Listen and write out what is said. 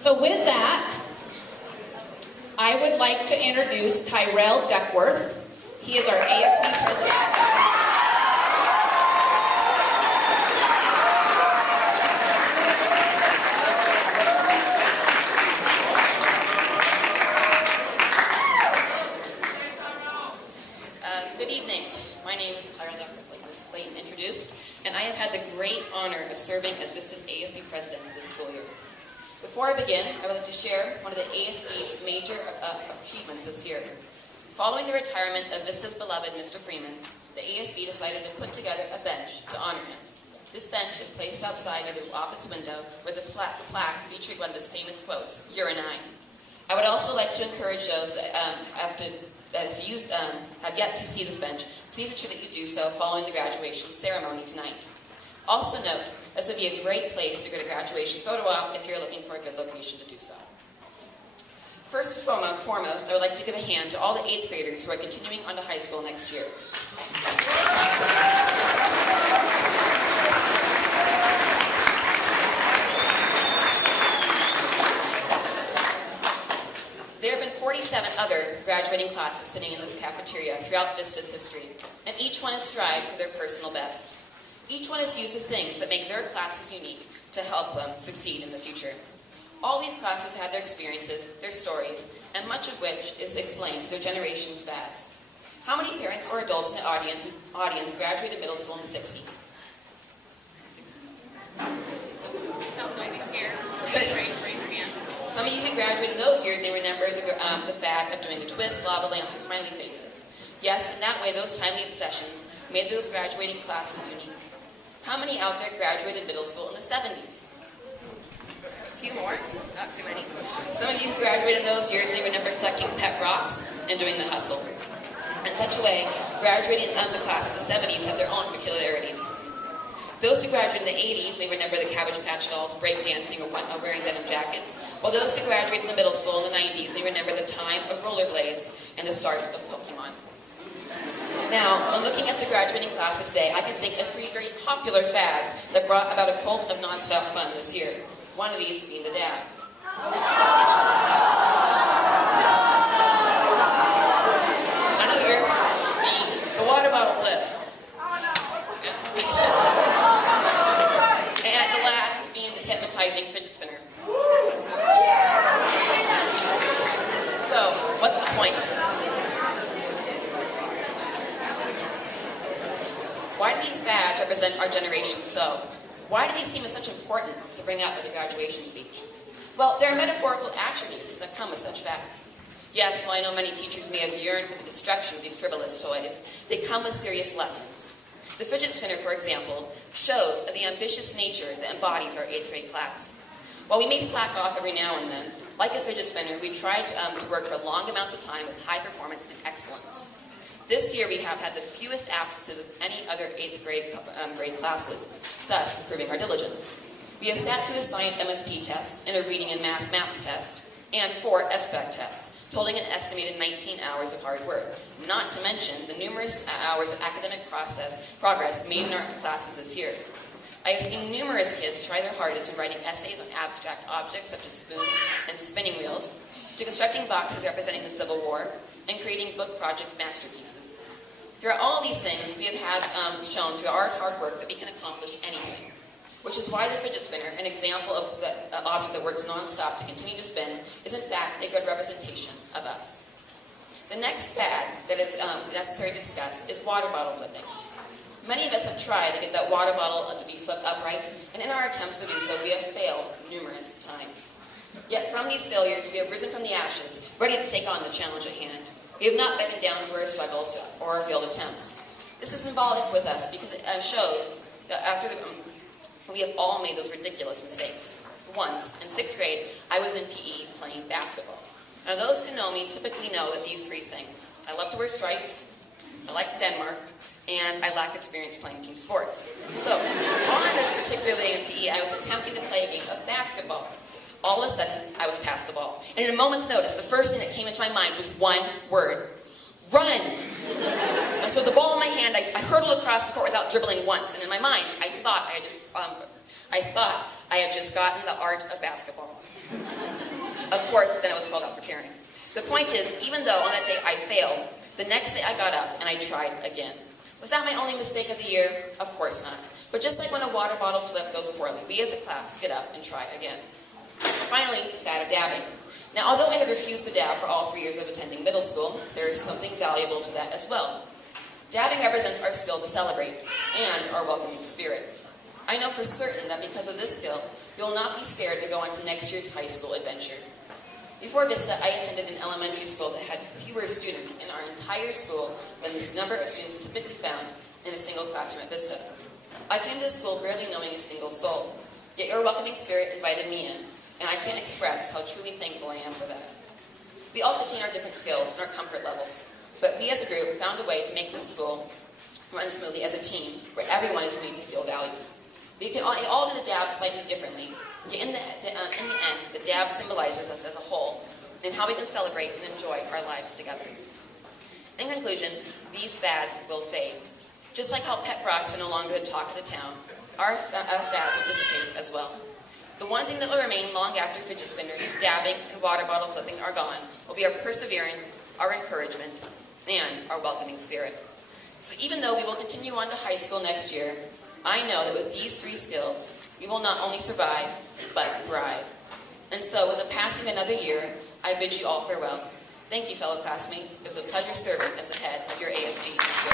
So with that, I would like to introduce Tyrel Duckworth. He is our ASB president. Good evening. My name is Tyrel, like Ms. Clayton introduced, and I have had the great honor of serving as Vista's ASB president this school year. Before I begin, I would like to share one of the ASB's major achievements this year. Following the retirement of Vista's beloved Mr. Freeman, the ASB decided to put together a bench to honor him. This bench is placed outside near the office window with a plaque featuring one of his famous quotes, "You're an I." I would also like to encourage those that have yet to see this bench, please ensure that you do so following the graduation ceremony tonight. Also note, this would be a great place to get a graduation photo op if you're looking for a good location to do so. First and foremost, I would like to give a hand to all the 8th graders who are continuing on to high school next year. There have been 47 other graduating classes sitting in this cafeteria throughout Vista's history, and each one has strived for their personal best. Each one has used the things that make their classes unique to help them succeed in the future. All these classes had their experiences, their stories, and much of which is explained through their generation's fads. How many parents or adults in the audience graduated middle school in the 60s? Don't be scared. Raise your hand. Some of you who graduated in those years may remember the fad of doing the twist, lava lamps, or smiley faces. Yes, in that way, those timely obsessions made those graduating classes unique. How many out there graduated middle school in the 70s? A few more, not too many. Some of you who graduated in those years may remember collecting pet rocks and doing the hustle. In such a way, graduating the class of the 70s have their own peculiarities. Those who graduated in the 80s may remember the Cabbage Patch Dolls, break dancing, or wearing denim jackets, while those who graduated in the middle school in the 90s may remember the time of rollerblades and the start of Pokemon. Now, when looking at the graduating class of today, I can think of 3 very popular fads that brought about a cult of nonstop fun this year. One of these being the dab. Another being the water bottle flip. And the last being the hypnotizing fidget spinner. So, what's the point? Why do these fads represent our generation so? Why do these seem of such importance to bring up at the graduation speech? Well, there are metaphorical attributes that come with such fads. Yes, while I know many teachers may have yearned for the destruction of these frivolous toys, they come with serious lessons. The fidget spinner, for example, shows the ambitious nature that embodies our 8th grade class. While we may slack off every now and then, like a fidget spinner, we try to work for long amounts of time with high performance and excellence. This year we have had the fewest absences of any other 8th grade classes, thus proving our diligence. We have sat through a science MSP test and a reading and maths test, and 4 SBAC tests, totaling an estimated 19 hours of hard work, not to mention the numerous hours of academic progress made in our classes this year. I have seen numerous kids try their hardest in writing essays on abstract objects such as spoons and spinning wheels, to constructing boxes representing the Civil War, and creating book project masterpieces. Throughout all these things, we have shown through our hard work that we can accomplish anything, which is why the fidget spinner, an example of an object that works non-stop to continue to spin, is in fact a good representation of us. The next fad that is necessary to discuss is water bottle flipping. Many of us have tried to get that water bottle to be flipped upright, and in our attempts to do so, we have failed numerous times. Yet from these failures, we have risen from the ashes, ready to take on the challenge at hand. We have not bended down to our struggles or our failed attempts. This is symbolic with us because it shows that we have all made those ridiculous mistakes. Once, in 6th grade, I was in PE playing basketball. Now those who know me typically know that these 3 things: I love to wear stripes, I like Denmark, and I lack experience playing team sports. So, on this particular day in PE, I was attempting to play a game of basketball. All of a sudden, I was past the ball. And in a moment's notice, the first thing that came into my mind was one word: run! And so the ball in my hand, I hurtled across the court without dribbling once. And in my mind, I thought I had just I thought I had just gotten the art of basketball. Of course, then I was called out for carrying. The point is, even though on that day I failed, the next day I got up and I tried again. Was that my only mistake of the year? Of course not. But just like when a water bottle flip goes poorly, we as a class get up and try again. Finally, the fad of dabbing. Now, although I had refused to dab for all 3 years of attending middle school, there is something valuable to that as well. Dabbing represents our skill to celebrate and our welcoming spirit. I know for certain that because of this skill, you will not be scared to go on to next year's high school adventure. Before Vista, I attended an elementary school that had fewer students in our entire school than this number of students typically found in a single classroom at Vista. I came to the school barely knowing a single soul, yet your welcoming spirit invited me in, and I can't express how truly thankful I am for that. We all contain our different skills and our comfort levels, but we as a group found a way to make this school run smoothly as a team where everyone is made to feel valued. We can all do the dab slightly differently, yet in the end, the dab symbolizes us as a whole and how we can celebrate and enjoy our lives together. In conclusion, these fads will fade. Just like how pet rocks are no longer the talk of the town, our fads will dissipate as well. The one thing that will remain long after fidget spinners, dabbing, and water bottle flipping are gone will be our perseverance, our encouragement, and our welcoming spirit. So even though we will continue on to high school next year, I know that with these 3 skills, we will not only survive, but thrive. And so, with the passing of another year, I bid you all farewell. Thank you, fellow classmates. It was a pleasure serving as the head of your ASB this year.